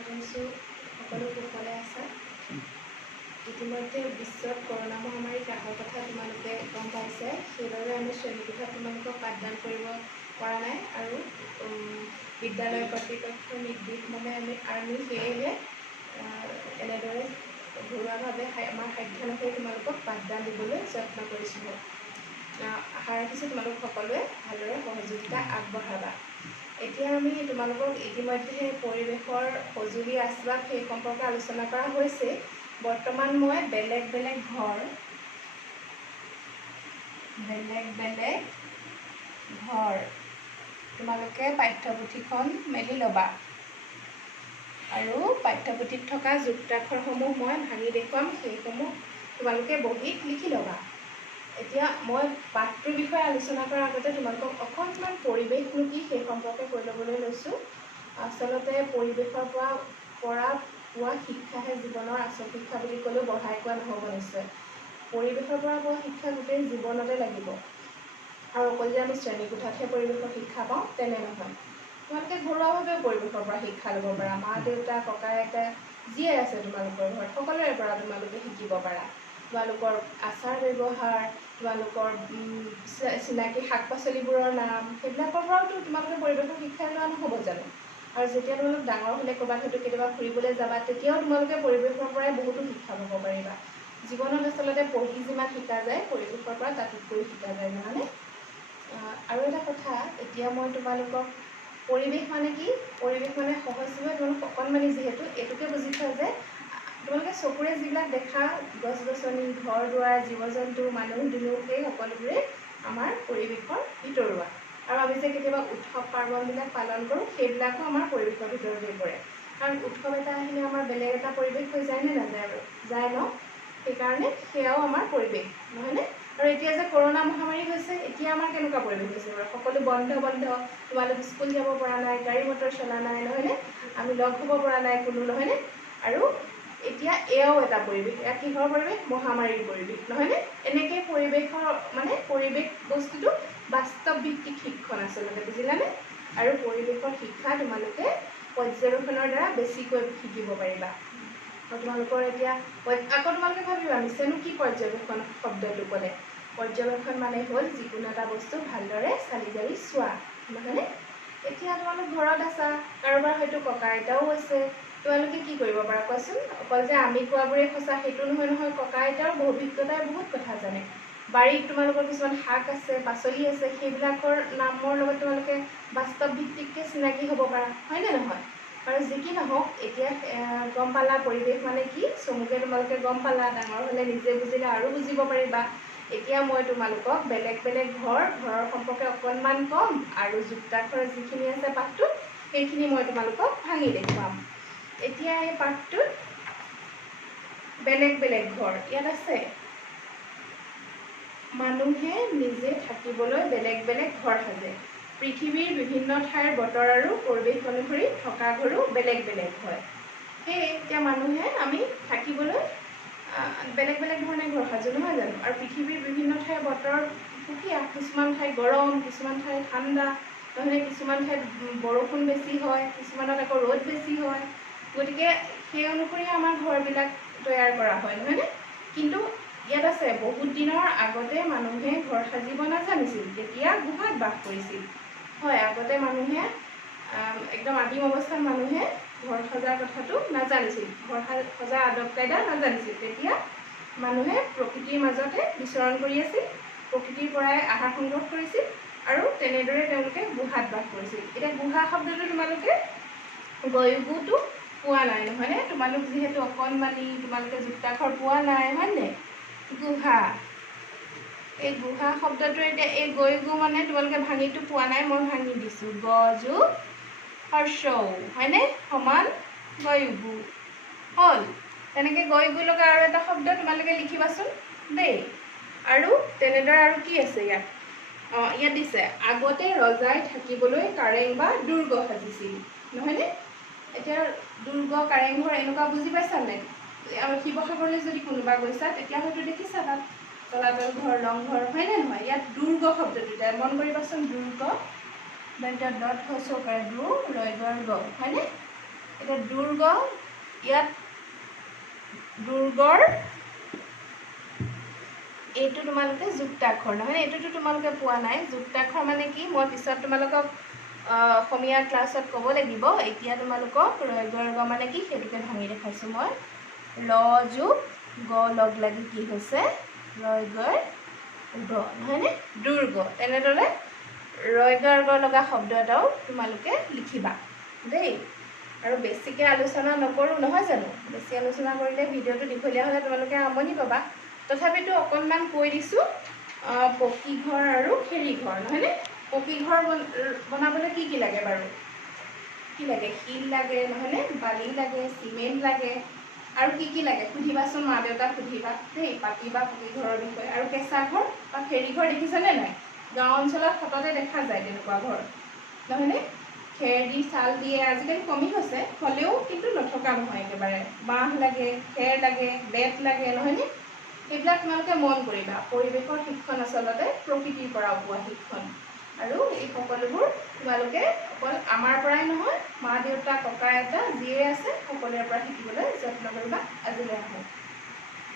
ভাবিছোঁ সকলো কুশলে আছা। ইতিমধ্যে বিশ্বত কৰোণা মহামাৰীৰ হ্ৰাসৰ কথা তোমালোকে গম পাইছে। সেইবাবে আমি শ্ৰেণীকোঠাত তোমালোকক পাঠদান কৰিব পৰা নাই আৰু বিদ্যালয় কৰ্তৃপক্ষৰ নিৰ্দেশমতে আমি সেয়েহে এনেদৰে ঘৰুৱাভাৱে আমাৰ সাধ্য অনুসৰি তোমালোকক পাঠদান দিবলৈ যত্ন কৰিছিলোঁ। আশা ৰাখিছোঁ তোমালোক সকলোৱে ভালদৰে সহযোগিতা আগবঢ়াবা। এতিয়া আমি তোমালোকক ইতিমধ্যে পৰিৱেশৰ সঁজুলি আচবাব সেই সম্পৰ্কে আলোচনা কৰা হৈছে। বৰ্তমান মই বেলেগ বেলেগ ঘৰ তোমালোকে পাঠ্যপুথিখন মেলি ল'বা আৰু পাঠ্যপুথিত থকা যুক্তাক্ষৰসমূহ মই ভাঙি দেখুৱাম, সেইসমূহ তোমালোকে বহীত লিখি ল'বা। এতিয়া মই পাঠটোৰ বিষয়ে আলোচনা কৰাৰ আগতে তোমালোকক অকণমান পৰিৱেশনো কি সেই সম্পৰ্কে কৈ ল'বলৈ লৈছোঁ। আচলতে পৰিৱেশৰ পৰা পোৱা শিক্ষাহে জীৱনৰ আচল শিক্ষা বুলি ক'লেও বঢ়াই কোৱা নহ'ব নিশ্চয়। পৰিৱেশৰ পৰা পোৱা শিক্ষা গোটেই জীৱনতে লাগিব আৰু অকল যে আমি শ্ৰেণীকোঠাতহে পৰিৱেশৰ শিক্ষা পাওঁ তেনে নহয়। তোমালোকে ঘৰুৱাভাৱেও পৰিৱেশৰ পৰা শিক্ষা ল'ব পাৰা। মা দেউতা ককা আইতা যিয়ে আছে তোমালোকৰ ঘৰত সকলোৰে পৰা তোমালোকে শিকিব পাৰা। তোমালোকৰ আচাৰ ব্যৱহাৰ, তোমালোকৰ চিনাকি শাক পাচলিবোৰৰ নাম, সেইবিলাকৰ পৰাওতো তোমালোকে পৰিৱেশৰ শিক্ষা লোৱা নহ'ব জানো। আৰু যেতিয়া তোমালোক ডাঙৰ হ'লে ক'ৰবাত হয়তো কেতিয়াবা ফুৰিবলৈ যাবা, তেতিয়াও তোমালোকে পৰিৱেশৰ পৰাই বহুতো শিক্ষা ল'ব পাৰিবা। জীৱনত আচলতে পঢ়ি যিমান শিকা যায়, পৰিৱেশৰ পৰা তাতোতকৈ শিকা যায়, নহয়নে? আৰু এটা কথা, এতিয়া মই তোমালোকক পৰিৱেশ মানে কি, পৰিৱেশ মানে সহজভাৱে তোমালোক অকণমানি যিহেতু এইটোকে বুজি থোৱা যে তোমালোকে চকুৰে যিবিলাক দেখা গছ গছনি, ঘৰ দুৱাৰ, জীৱ জন্তু, মানুহ দুনুহ, সেই সকলোবোৰেই আমাৰ পৰিৱেশৰ ভিতৰুৱা। আৰু আমি যে কেতিয়াবা উৎসৱ পাৰ্বণবিলাক পালন কৰোঁ, সেইবিলাকো আমাৰ পৰিৱেশৰ ভিতৰতেই পৰে। কাৰণ উৎসৱ এটা আহিলে আমাৰ বেলেগ এটা পৰিৱেশ হৈ যায়নে নাযায় আৰু যায় ন। সেইকাৰণে সেয়াও আমাৰ পৰিৱেশ, নহয়নে? আৰু এতিয়া যে কৰোণা মহামাৰী হৈছে, এতিয়া আমাৰ কেনেকুৱা পৰিৱেশ হৈছে বাৰু? সকলো বন্ধ, তোমালোক স্কুল যাব পৰা নাই, গাড়ী মটৰ চলা নাই, নহয়নে? আমি লগ হ'ব পৰা নাই কোনো, নহয়নে? আৰু এতিয়া এয়াও এটা পৰিৱেশ, এয়া কিহৰ পৰিৱেশ? মহামাৰীৰ পৰিৱেশ, নহয়নে? এনেকৈ পৰিৱেশৰ মানে পৰিৱেশ বস্তুটো বাস্তৱ ভিত্তিক শিক্ষণ আচলতে, বুজিলানে? আৰু পৰিৱেশৰ শিক্ষা তোমালোকে পৰ্যবেক্ষণৰ দ্বাৰা বেছিকৈ শিকিব পাৰিবা। তোমালোকৰ এতিয়া আকৌ তোমালোকে ভাবিবা নিশ্চয়নো কি পৰ্যবেক্ষণ শব্দটো ক'লে? পৰ্যবেক্ষণ মানে হ'ল যিকোনো এটা বস্তু ভালদৰে চালি জাৰি চোৱা, নহয়নে? এতিয়া তোমালোক ঘৰত আছা, কাৰোবাৰ হয়তো ককা আইতাও আছে, তোমালোকে কি কৰিব পাৰা কোৱাচোন? অকল যে আমি কোৱাবোৰেই সঁচা সেইটো নহয়। ককা আইতাৰ অভিজ্ঞতাই বহুত কথা জানে। বাৰীত তোমালোকৰ কিছুমান শাক আছে, পাচলি আছে, সেইবিলাকৰ নামৰ লগত তোমালোকে বাস্তৱ ভিত্তিককৈ চিনাকি হ'ব পাৰা, হয়নে নহয়? আৰু যি কি নহওক, এতিয়া গম পালা পৰিৱেশ মানে কি, চমুকৈ তোমালোকে গম পালা, ডাঙৰ হ'লে নিজে বুজিলে আৰু বুজিব পাৰিবা। এতিয়া মই তোমালোকক বেলেগ বেলেগ ঘৰৰ সম্পৰ্কে অকণমান ক'ম আৰু যুক্তাক্ষৰ যিখিনি আছে পাঠটোত, সেইখিনি মই তোমালোকক ভাঙি দেখুৱাম। এতিয়া এই পাঠটোত বেলেগ বেলেগ ঘৰ ইয়াত আছে। মানুহে নিজে থাকিবলৈ বেলেগ বেলেগ ঘৰ সাজে। পৃথিৱীৰ বিভিন্ন ঠাইৰ বতৰ আৰু পৰিৱেশ অনুসৰি থকা ঘৰো বেলেগ বেলেগ হয়। সেয়ে এতিয়া মানুহে আমি থাকিবলৈ বেলেগ বেলেগ ধৰণে ঘৰ সাজোঁ, নহয় জানো? আৰু পৃথিৱীৰ বিভিন্ন ঠাইৰ বতৰ সুকীয়া, কিছুমান ঠাইত গৰম, কিছুমান ঠাইত ঠাণ্ডা, নহ'লে কিছুমান ঠাইত বৰষুণ বেছি হয়, কিছুমানত আকৌ ৰ'দ বেছি হয়। গতিকে সেই অনুসৰি আমাৰ ঘৰবিলাক তৈয়াৰ কৰা হয়, নহয়নে? কিন্তু ইয়াত আছে বহুত দিনৰ আগতে মানুহে ঘৰ সাজিব নাজানিছিল, তেতিয়া গুহাত বাস কৰিছিল। হয়, আগতে মানুহে একদম আদিম অৱস্থাত মানুহে ঘৰ সজাৰ কথাটো নাজানিছিল, ঘৰ সজাৰ আদব কাইদা নাজানিছিল। তেতিয়া মানুহে প্ৰকৃতিৰ মাজতে বিচৰণ কৰি আছিল, প্ৰকৃতিৰ পৰাই আহাৰ সংগ্ৰহ কৰিছিল আৰু তেনেদৰে তেওঁলোকে গুহাত বাস কৰিছিল। এতিয়া গুহা শব্দটো তোমালোকে গয়ুগুটো পোৱা নাই, নহয়নে? তোমালোক যিহেতু অকণমানি, তোমালোকে যুক্তাক্ষৰ পোৱা নাই, হয়নে? গুহা, এই গুহা শব্দটো এতিয়া এই গয়ুগু মানে তোমালোকে ভাঙিটো পোৱা নাই, মই ভাঙি দিছোঁ। গজু হৰ্ষৌ, হয়নে? সমান গয়ুগু হ'ল। তেনেকৈ গয়ুগু লগা আৰু এটা শব্দ তোমালোকে লিখিবাচোন দেই। আৰু তেনেদৰে আৰু কি আছে ইয়াত? ইয়াত দিছে আগতে ৰজাই থাকিবলৈ কাৰেং বা দুৰ্গ সাজিছিল, নহয়নে? এতিয়া দুৰ্গ, কাৰেংঘৰ এনেকুৱা বুজি পাইছানে? শিৱসাগৰলৈ যদি কোনোবা গৈছা তেতিয়া হয়তো দেখিছা তাত তলাতল ঘৰ, ৰংঘৰ, হয়নে নহয়? ইয়াত দুৰ্গ শব্দটো এতিয়া মন কৰিবাচোন, দুৰ্গ, দত হস্যকাৰে দু, ৰয় গৰ গ, হয়নে? এটা দুৰ্গ, ইয়াত দুৰ্গৰ এইটো তোমালোকে যুক্তাক্ষৰ নহয়, এইটোতো তোমালোকে পোৱা নাই। যুক্তাক্ষৰ মানে কি মই পিছত তোমালোকক অসমীয়া ক্লাছত ক'ব লাগিব। এতিয়া তোমালোকক ৰয়গৰ গ মানে কি সেইটোকে ভাঙি দেখাইছোঁ মই। ল যোগ গ লগ লাগি কি হৈছে ৰয়গৰ গ নহয়নে, দুৰ্গ। তেনেদৰে ৰয়গৰ গ লগা শব্দ এটাও তোমালোকে লিখিবা দেই। আৰু বেছিকৈ আলোচনা নকৰোঁ নহয় জানো, বেছি আলোচনা কৰিলে ভিডিঅ'টো দীঘলীয়া হ'লে তোমালোকে আমনি পাবা। তথাপিতো অকণমান কৈ দিছোঁ, পকী ঘৰ আৰু খেৰী ঘৰ নহয়নে। পকী ঘৰ বনাবলৈ কি লাগে বাৰু, কি লাগে, শিল লাগে নহয়নে, বালি লাগে, চিমেণ্ট লাগে, আৰু কি লাগে সুধিবাচোন, মা দেউতাক সুধিবা দেই, পাতিবা পকী ঘৰৰ বিষয়ে। আৰু কেঁচা ঘৰ বা খেৰী ঘৰ দেখিছেনে নাই, গাঁও অঞ্চলত সততে দেখা যায় তেনেকুৱা ঘৰ নহয়নে। খেৰ দি চাল দিয়ে, আজিকালি কমি গৈছে, হ'লেও কিন্তু নথকা নহয় একেবাৰে। বাঁহ লাগে, খেৰ লাগে, বেত লাগে নহয়নে। সেইবিলাক তোমালোকে মন কৰিবা। পৰিৱেশৰ শিক্ষণ আচলতে প্ৰকৃতিৰ পৰাও পোৱা শিক্ষণ। আৰু এই সকলোবোৰ তোমালোকে অকল আমাৰ পৰাই নহয়, মা দেউতা ককা আইতা যিয়ে আছে সকলোৰে পৰা শিকিবলৈ যত্ন কৰিবা। আজিলৈ আহোঁ।